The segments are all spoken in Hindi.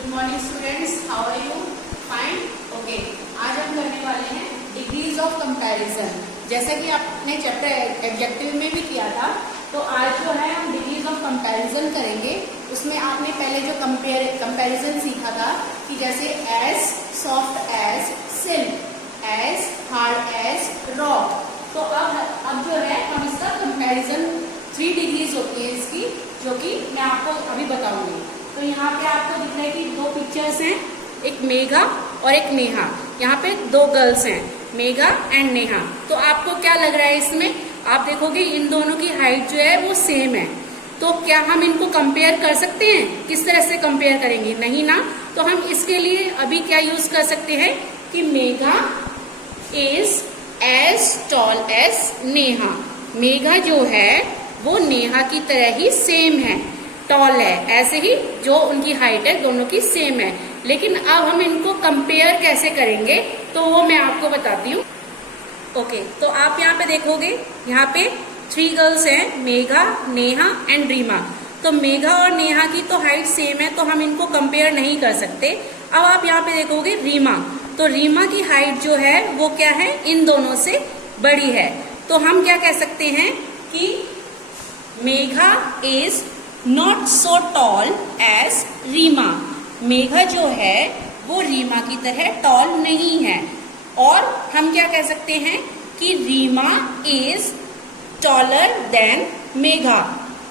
Good morning students, how are you? Fine, okay. आज हम करने वाले हैं डिग्रीज ऑफ कंपैरिजन। जैसा कि आपने चैप्टर ऑब्जेक्टिव में भी किया था, तो आज जो है हम डिग्रीज ऑफ कंपैरिजन करेंगे। उसमें आपने पहले जो कंपैरिजन सीखा था कि जैसे as soft as silk, as hard as rock. तो अब जो है हम इसका कंपैरिजन 3 डिग्रीज होती है इसकी, जो कि मैं आपको अभी बताऊंगी। तो यहाँ पे आपको दिख रहा है कि 2 पिक्चर्स हैं, एक मेघा और एक नेहा। यहाँ पे 2 गर्ल्स हैं, मेघा एंड नेहा। तो आपको क्या लग रहा है इसमें? आप देखोगे इन दोनों की हाइट जो है वो सेम है। तो क्या हम इनको कंपेयर कर सकते हैं? किस तरह से कंपेयर करेंगे? नहीं ना। तो हम इसके लिए अभी क्या यूज कर सकते हैं कि Megha is as tall as Neha. Megha जो है वो नेहा की तरह ही सेम है, टॉल है। ऐसे ही जो उनकी हाइट है दोनों की सेम है। लेकिन अब हम इनको कंपेयर कैसे करेंगे तो वो मैं आपको बताती हूँ। ओके, तो आप यहाँ पे देखोगे, यहाँ पे 3 गर्ल्स हैं, मेघा, नेहा एंड रीमा। तो मेघा और नेहा की तो हाइट सेम है, तो हम इनको कंपेयर नहीं कर सकते। अब आप यहाँ पे देखोगे रीमा, तो रीमा की हाइट जो है वो क्या है, इन दोनों से बड़ी है। तो हम क्या कह सकते हैं कि Megha is not so tall as Reema. Megha जो है वो रीमा की तरह टॉल नहीं है। और हम क्या कह सकते हैं कि Reema is taller than Megha.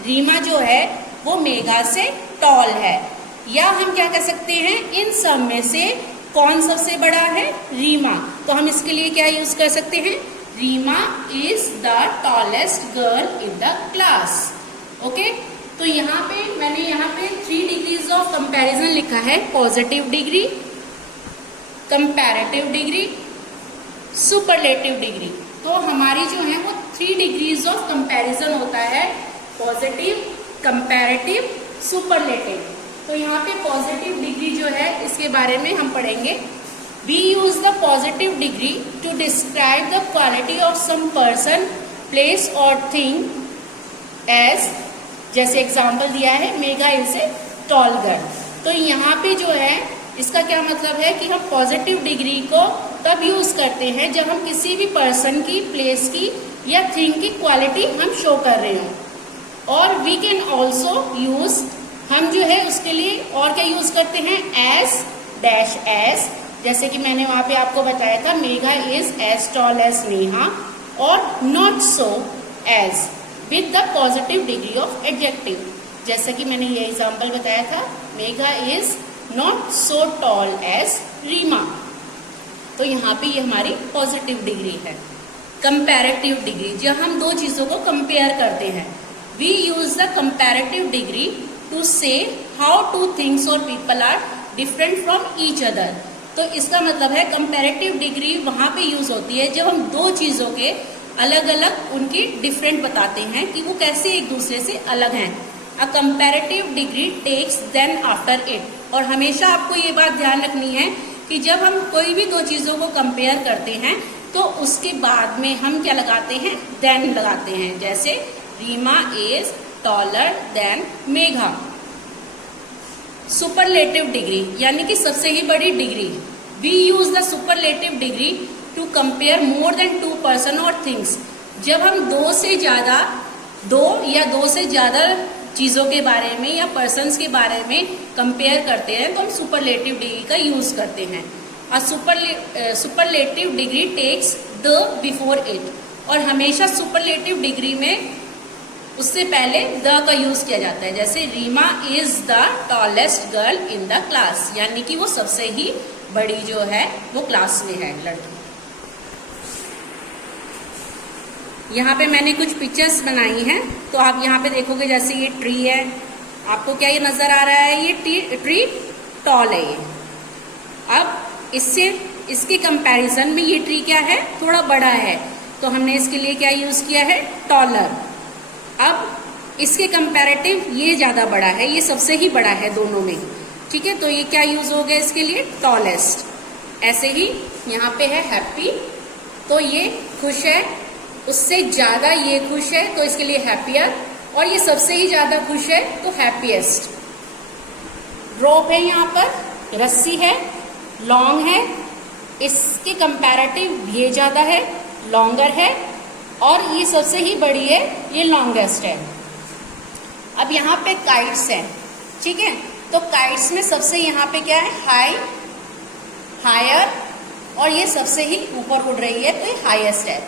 Reema जो है वो मेघा से टॉल है। या हम क्या कह सकते हैं, इन सब में से कौन सबसे बड़ा है? रीमा। तो हम इसके लिए क्या यूज कर सकते हैं? Reema is the tallest girl in the class. Okay, तो यहाँ पे मैंने 3 डिग्रीज ऑफ कंपैरिजन लिखा है। Positive degree, comparative degree, superlative degree. तो हमारी जो है वो 3 डिग्रीज ऑफ कंपैरिजन होता है, पॉजिटिव, कंपैरेटिव, सुपरलेटिव। तो यहाँ पे पॉजिटिव डिग्री जो है इसके बारे में हम पढ़ेंगे। We use the positive degree to describe the quality of some person, place or thing as, जैसे एग्जाम्पल दिया है, Megha is a tall girl. तो यहाँ पे जो है इसका क्या मतलब है कि हम पॉजिटिव डिग्री को तब यूज करते हैं जब हम किसी भी पर्सन की, प्लेस की या थिंग की क्वालिटी हम शो कर रहे हो। और वी कैन ऑल्सो यूज, हम जो है उसके लिए और क्या यूज करते हैं, एज डैश एज, जैसे कि मैंने वहां पे आपको बताया था, Megha is as tall as Neha, और not so as with the positive degree of adjective. जैसे कि मैंने ये एग्जांपल बताया था, Megha is not so tall as Reema. तो यहाँ पे ये हमारी पॉजिटिव डिग्री है। कंपैरेटिव डिग्री, जब हम 2 चीजों को कंपेयर करते हैं, we use the comparative degree to say how 2 things और people are different from each other. तो इसका मतलब है कंपैरेटिव डिग्री वहां पे यूज होती है जब हम 2 चीजों के अलग अलग उनकी डिफरेंट बताते हैं कि वो कैसे एक दूसरे से अलग हैं। A comparative degree takes than after it. और हमेशा आपको ये बात ध्यान रखनी है कि जब हम कोई भी 2 चीजों को कंपेयर करते हैं तो उसके बाद में हम क्या लगाते हैं, देन लगाते हैं। जैसे Reema is taller than Megha. Superlative degree यानी कि सबसे ही बड़ी डिग्री। We use the superlative degree to compare more than 2 person और थिंग्स। जब हम 2 या 2 से ज्यादा चीजों के बारे में या पर्सन्स के बारे में कंपेयर करते हैं तो हम सुपरलेटिव डिग्री का यूज करते हैं। और superlative degree takes the before it. और हमेशा सुपरलेटिव डिग्री में उससे पहले द का यूज किया जाता है। जैसे Reema is the tallest girl in the class, यानी कि वो सबसे ही बड़ी जो है वो क्लास में है, लड़की। यहाँ पे मैंने कुछ पिक्चर्स बनाई हैं, तो आप यहाँ पे देखोगे, जैसे ये ट्री है, आपको क्या ये नजर आ रहा है, ये ट्री टॉल है ये। अब इसके कंपैरिजन में ये ट्री क्या है, थोड़ा बड़ा है, तो हमने इसके लिए क्या यूज किया है, टॉलर। अब इसके कंपैरेटिव ये ज्यादा बड़ा है, ये सबसे ही बड़ा है दोनों में, ठीक है। तो ये क्या यूज हो गया इसके लिए, टॉलेस्ट। ऐसे ही यहाँ पे है हैप्पी, तो ये खुश है, उससे ज्यादा ये खुश है तो इसके लिए हैप्पियर, और ये सबसे ही ज्यादा खुश है तो हैप्पीएस्ट। रोप है, यहाँ पर रस्सी है, लॉन्ग है, इसके कंपैरेटिव ये ज्यादा है, लॉन्गर है, और ये सबसे ही बड़ी है, ये लॉन्गेस्ट है। अब यहाँ पे काइट्स है, ठीक है, तो काइट्स में सबसे यहाँ पे क्या है, हाई, हायर, और ये सबसे ही ऊपर उड़ रही है, तो ये हाईएस्ट है।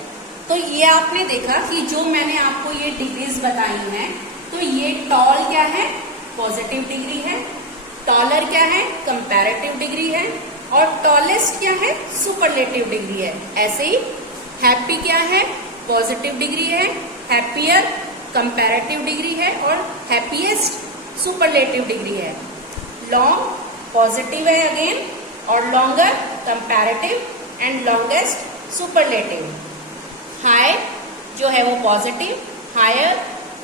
तो ये आपने देखा कि जो मैंने आपको ये डिग्रीज बताई हैं, तो ये टॉल क्या है, पॉजिटिव डिग्री है, टॉलर क्या है, कंपैरेटिव डिग्री है, और टॉलेस्ट क्या है, सुपरलेटिव डिग्री है। ऐसे ही हैप्पी क्या है, पॉजिटिव डिग्री है, हैप्पियर कंपैरेटिव डिग्री है, और हैप्पीएस्ट सुपरलेटिव डिग्री है। लॉन्ग पॉजिटिव है अगेन, और longer comparative, and longest superlative. High जो है वो पॉजिटिव, हायर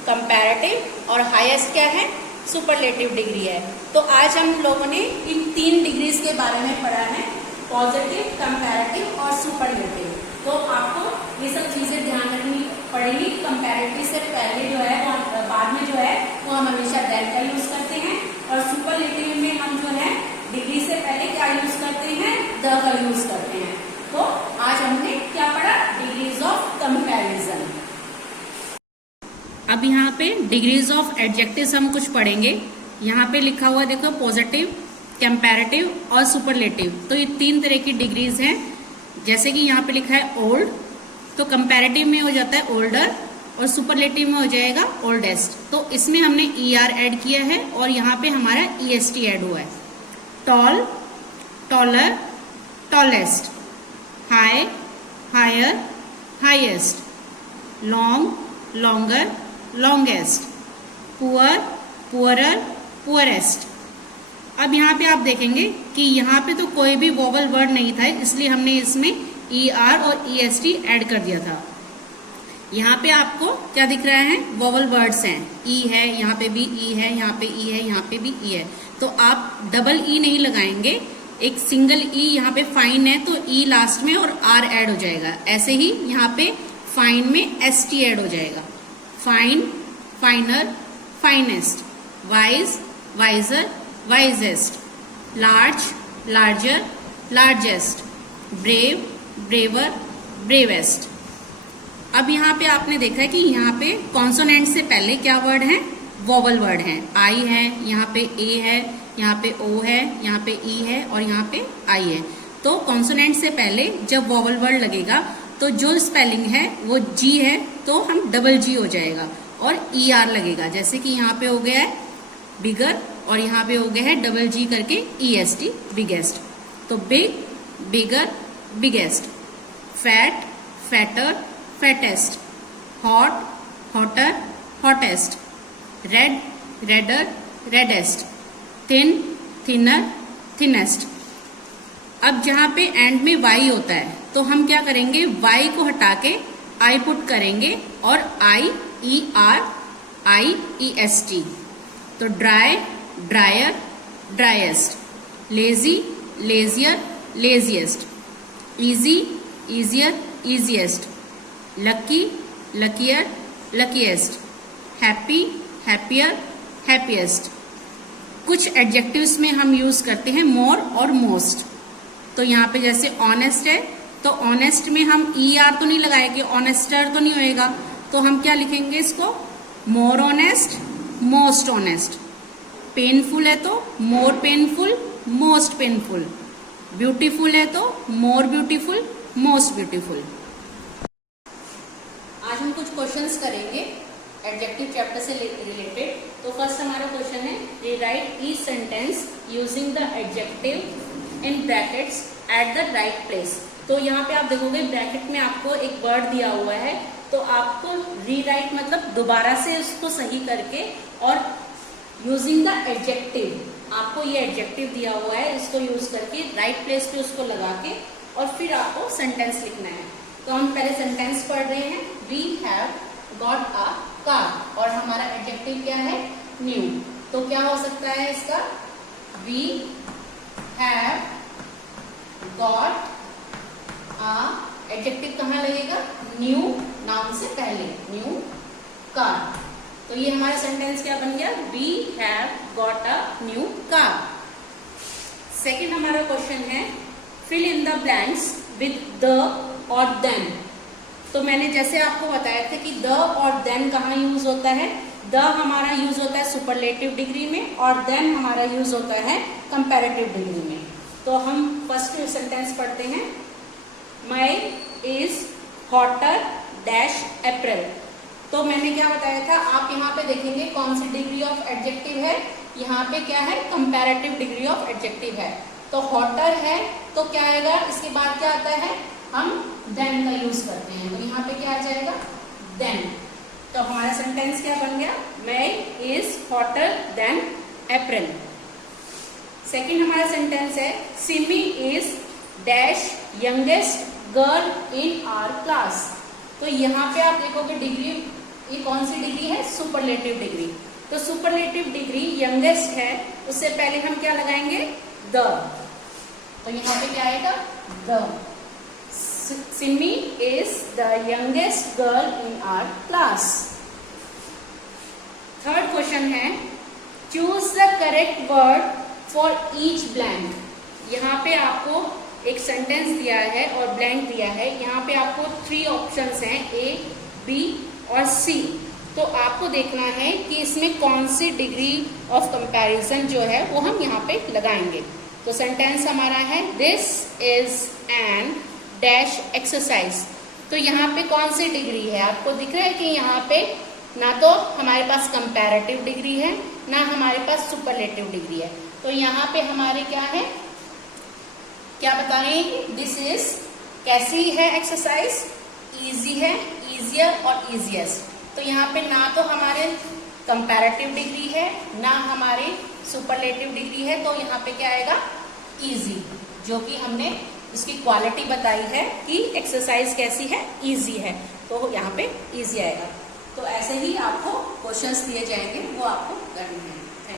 कंपैरेटिव, और हाईएस्ट क्या है, सुपरलेटिव डिग्री है। तो आज हम लोगों ने इन 3 डिग्रीज के बारे में पढ़ा है, पॉजिटिव, कंपैरेटिव और सुपरलेटिव। तो आपको ये सब चीजें ध्यान रखनी पड़ेगी। कंपैरेटिव से पहले जो है, और बाद में जो है वो हम हमेशा दैट का यूज करते हैं, और सुपरलेटिव में हम जो है डिग्री से पहले क्या यूज करते हैं, द का यूज करते हैं। तो आज हमने क्या पढ़ा, डिग्रीज ऑफ कंपैरिजन। अब यहाँ पे डिग्रीज ऑफ एडजेक्टिव्स हम कुछ पढ़ेंगे। यहाँ पे लिखा हुआ देखो, पॉजिटिव, कंपैरेटिव और सुपरलेटिव। तो ये 3 तरह की डिग्रीज हैं। जैसे कि यहाँ पे लिखा है ओल्ड, तो कंपैरेटिव में हो जाता है ओल्डर, और सुपरलेटिव में हो जाएगा ओल्डेस्ट। तो इसमें हमने ER ऐड किया है, और यहाँ पे हमारा EST ऐड हुआ है। Tall, taller, tallest, high, higher, highest, long, longer, longest, poor, poorer, poorest. अब यहाँ पे आप देखेंगे कि यहाँ पे तो कोई भी वोवल वर्ड नहीं था, इसलिए हमने इसमें ER और EST ऐड कर दिया था। यहाँ पे आपको क्या दिख रहा है, वोवल वर्ड्स हैं, E है, यहाँ पे भी E है, यहाँ पे E है, यहाँ पे भी E है। तो आप डबल E नहीं लगाएंगे, एक सिंगल E यहाँ पे फाइन है तो E लास्ट में और R ऐड हो जाएगा। ऐसे ही यहाँ पे फाइन में ST ऐड हो जाएगा। Fine, finer, finest, wise, wiser, wisest, large, larger, largest, brave, braver, bravest. अब यहाँ पे आपने देखा है कि यहाँ पे कॉन्सोनेंट से पहले क्या वर्ड है, वोवल वर्ड है। आई है, यहाँ पे ए है, यहाँ पे ओ है, यहाँ पे ई है, और यहाँ पे आई है। तो कॉन्सोनेंट से पहले जब वोवल वर्ड लगेगा तो जो स्पेलिंग है वो जी है, तो हम डबल जी हो जाएगा, और ER लगेगा। जैसे कि यहाँ पे हो गया है बिगर, और यहाँ पे हो गया है डबल जी करके EST, बिगेस्ट। तो big, bigger, biggest. Fat, fatter, fattest. Hot, hotter, hottest. Red, redder, reddest. Thin, thinner, thinnest. अब जहाँ पे एंड में वाई होता है तो हम क्या करेंगे, वाई को हटा के आई पुट करेंगे, और IER, IEST। तो dry, dryer, driest. Lazy, leisure, laziest. Easy, easier, easiest. Lucky, luckier, luckiest. Happy, happier, happiest. कुछ एडजेक्टिव्स में हम यूज करते हैं मोर और मोस्ट। तो यहाँ पे जैसे ऑनेस्ट है, तो ऑनेस्ट में हम ER तो नहीं लगाएंगे, ऑनेस्टर तो नहीं होएगा, तो हम क्या लिखेंगे इसको, more honest, most honest. Painful है तो मोर पेनफुल, मोस्ट पेनफुल। ब्यूटीफुल है तो मोर ब्यूटीफुल, मोस्ट ब्यूटीफुल। आज हम कुछ क्वेश्चंस करेंगे एडजेक्टिव चैप्टर से रिलेटेड। तो फर्स्ट हमारा क्वेश्चन है, rewrite each sentence using the adjective in brackets at the right place. तो यहाँ पे आप देखोगे ब्रैकेट में आपको एक वर्ड दिया हुआ है, तो आपको रीराइट मतलब दोबारा से उसको सही करके, और यूजिंग द एडजेक्टिव, आपको ये एडजेक्टिव दिया हुआ है, इसको यूज करके राइट प्लेस पे उसको लगा के, और फिर आपको सेंटेंस लिखना है। तो हम पहले सेंटेंस पढ़ रहे हैं, we have got a car, और हमारा एडजेक्टिव क्या है, न्यू। तो क्या हो सकता है इसका, we have got a, adjective कहाँ लगेगा, न्यू, नाउन से पहले, न्यू कार। तो ये हमारा सेंटेंस क्या बन गया, we have got a new car. Second हमारा क्वेश्चन है fill in the blanks with the और देन। तो मैंने जैसे आपको बताया था कि द और देन कहाँ यूज होता है। द हमारा यूज होता है सुपरलेटिव डिग्री में और देन हमारा यूज होता है कंपैरेटिव डिग्री में। तो हम फर्स्ट सेंटेंस पढ़ते हैं। मई इज हॉटर डैश अप्रैल। तो मैंने क्या बताया था, आप यहाँ पे देखेंगे कौन सी डिग्री ऑफ एडजेक्टिव है। यहाँ पे क्या है, कंपैरेटिव डिग्री ऑफ एडजेक्टिव है। तो हॉटर है तो क्या आएगा, इसके बाद क्या आता है, हम देन का यूज करते हैं। तो यहाँ पे क्या आ जाएगा, देन। तो हमारा सेंटेंस क्या बन गया, May is hotter than April. Second हमारा सेंटेंस है Simi is dash youngest girl in our class. तो यहाँ पे आप देखोगे डिग्री, ये कौन सी डिग्री है, सुपरलेटिव डिग्री। तो सुपरलेटिव डिग्री यंगेस्ट है, उससे पहले हम क्या लगाएंगे, द। तो यहाँ पे क्या आएगा, the. Simi is the youngest girl in our class. Third question है choose the correct word for each blank. यहाँ पे आपको एक सेंटेंस दिया है और ब्लैंक दिया है। यहाँ पे आपको 3 ऑप्शंस हैं, ए, बी और सी। तो आपको देखना है कि इसमें कौन सी डिग्री ऑफ कंपैरिजन जो है वो हम यहाँ पे लगाएंगे। तो सेंटेंस हमारा है this is an dash exercise. तो यहाँ पे कौन सी डिग्री है, आपको दिख रहा है कि यहाँ पे ना तो हमारे पास कंपैरेटिव डिग्री है ना हमारे पास सुपरलेटिव डिग्री है। तो यहाँ पे हमारे क्या है, क्या बता रहे हैं, दिस इज कैसी है एक्सरसाइज, इजी है, इजियर और इजिएस्ट। तो यहाँ पे ना तो हमारे कंपैरेटिव डिग्री है ना हमारे सुपरलेटिव डिग्री है। तो यहाँ पे क्या आएगा, इजी, जो कि हमने इसकी क्वालिटी बताई है कि एक्सरसाइज कैसी है, इजी है। तो यहाँ पे इजी आएगा। तो ऐसे ही आपको क्वेश्चंस दिए जाएंगे, वो आपको करने हैं।